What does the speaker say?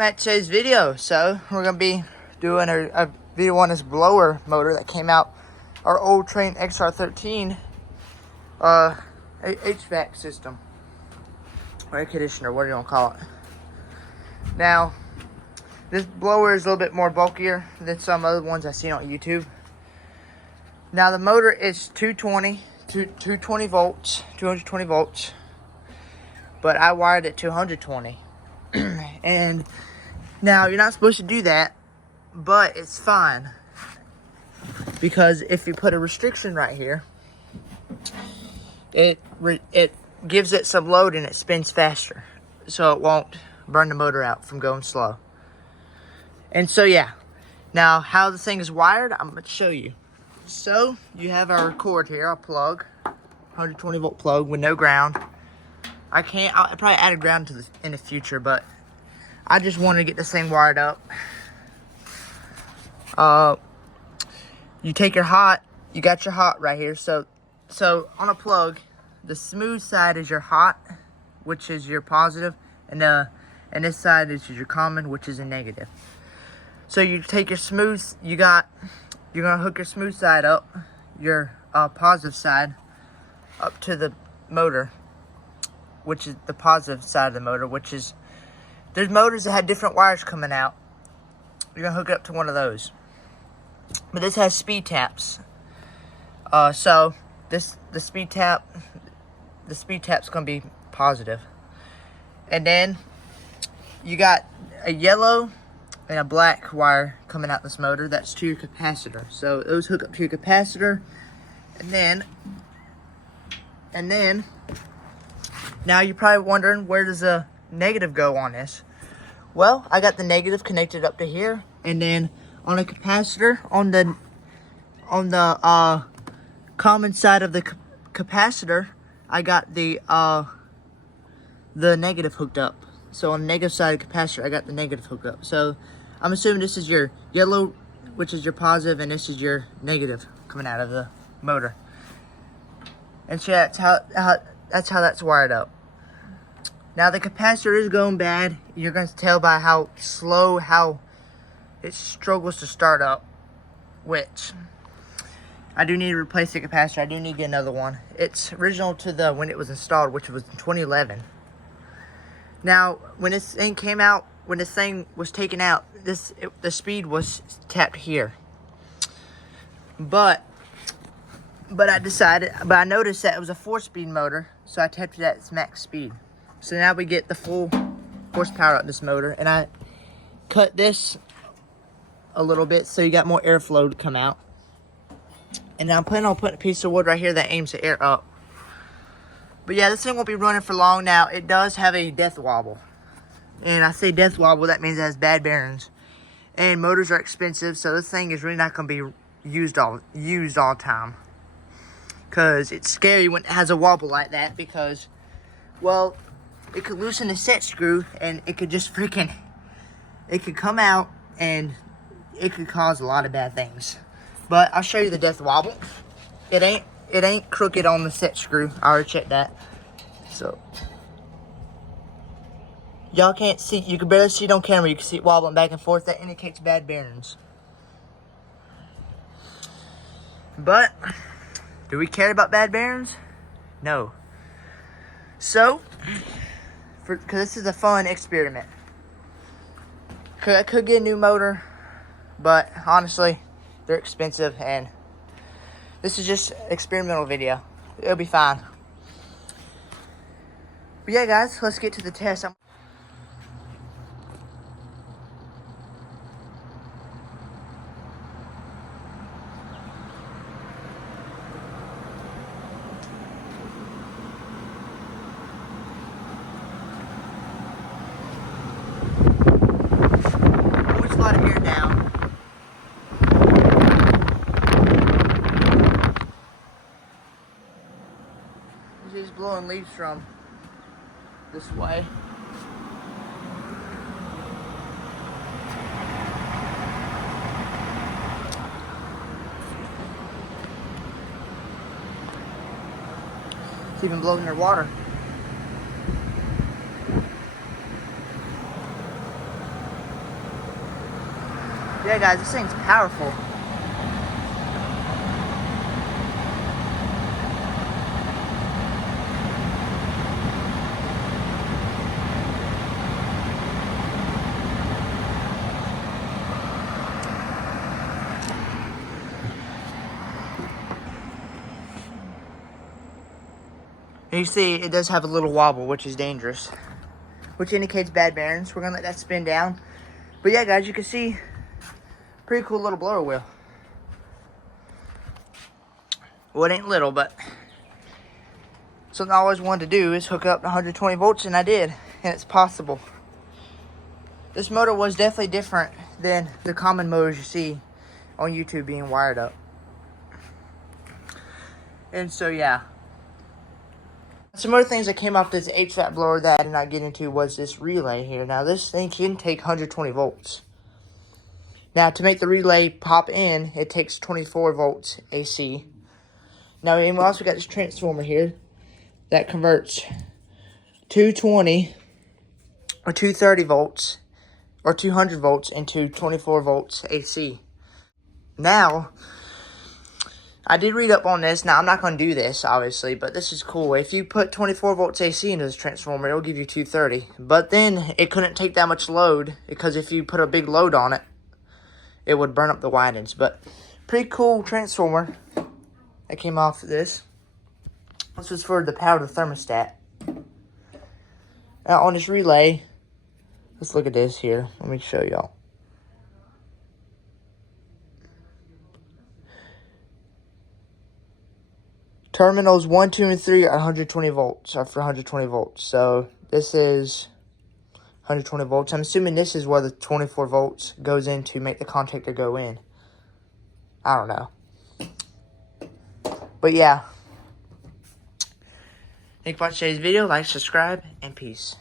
At today's video. So we're gonna be doing a video on this blower motor that came out, our old Train XR13 HVAC system, or air conditioner, what do you want to call it. Now this blower is a little bit more bulkier than some other ones I've seen on YouTube. Now the motor is 220 volts, but I wired it to 120. And now you're not supposed to do that, but it's fine, because if you put a restriction right here, it gives it some load and it spins faster, so it won't burn the motor out from going slow. And so yeah, now how the thing is wired, I'm going to show you. So you have our cord here, a plug, 120 volt plug with no ground. I'll probably add a ground in the future, but I just want to get this thing wired up. You take your hot, you got your hot right here. So on a plug, the smooth side is your hot, which is your positive, and this side is your common, which is a negative. So you take your smooth, you're gonna hook your smooth side up, your positive side, up to the motor, which is the positive side of the motor, which is, there's motors that have different wires coming out. You're gonna hook it up to one of those. But this has speed taps. So the speed tap's gonna be positive. And then you got a yellow and a black wire coming out this motor. That's to your capacitor. So those hook up to your capacitor, and then now you're probably wondering, where does the negative go on this? Well, I got the negative connected up to here, and then on a capacitor, on the common side of the capacitor, I got the negative hooked up. So on the negative side of the capacitor, I got the negative hooked up. So I'm assuming this is your yellow, which is your positive, and this is your negative coming out of the motor. And so that's how that's wired up. Now the capacitor is going bad. You're going to tell by how it struggles to start up, which I do need to replace the capacitor. I do need to get another one. It's original to when it was installed, which was in 2011. Now when this thing came out, when this thing was taken out, the speed was tapped here. But I noticed that it was a 4-speed motor, so I tapped it at its max speed. So now we get the full horsepower out of this motor, and I cut this a little bit so you got more airflow to come out. And now I'm planning on putting a piece of wood right here that aims the air up. But yeah, this thing won't be running for long. Now it does have a death wobble, and I say death wobble, that means it has bad bearings. And motors are expensive, so this thing is really not going to be used all the time. Because it's scary when it has a wobble like that, because, well, it could loosen the set screw and it could just it could come out and it could cause a lot of bad things. But I'll show you the death wobble. It ain't crooked on the set screw. I already checked that. So y'all can't see, you can barely see it on camera. You can see it wobbling back and forth. That indicates bad bearings. But do we care about bad bearings? No. So, because this is a fun experiment. I could get a new motor, but honestly, they're expensive, and this is just an experimental video. It'll be fine. But yeah, guys, let's get to the test. Push a lot of air down. He's blowing leaves from this way. It's even blowing their water. Yeah, guys, this thing's powerful. And you see, it does have a little wobble, which is dangerous, which indicates bad bearings. We're gonna let that spin down. But yeah, guys, you can see, pretty cool little blower wheel. Well, it ain't little, but something I always wanted to do is hook up 120 volts, and I did, and it's possible. This motor was definitely different than the common motors you see on YouTube being wired up. And so, yeah. Some other things that came off this HVAC blower that I did not get into was this relay here. Now, this thing can take 120 volts. Now, to make the relay pop in, it takes 24 volts AC. Now, we also got this transformer here that converts 220 or 230 volts or 200 volts into 24 volts AC. Now, I did read up on this. Now, I'm not going to do this, obviously, but this is cool. If you put 24 volts AC into this transformer, it'll give you 230. But then, it couldn't take that much load, because if you put a big load on it, it would burn up the windings. But, pretty cool transformer that came off of this. This was for the power of the thermostat. Now, on this relay, let's look at this here. Let me show y'all. Terminals 1, 2, and 3 are 120 volts, are for 120 volts. So this is 120 volts. I'm assuming this is where the 24 volts goes in to make the contactor go in. I don't know. But yeah. Thank you for watching today's video. Like, subscribe, and peace.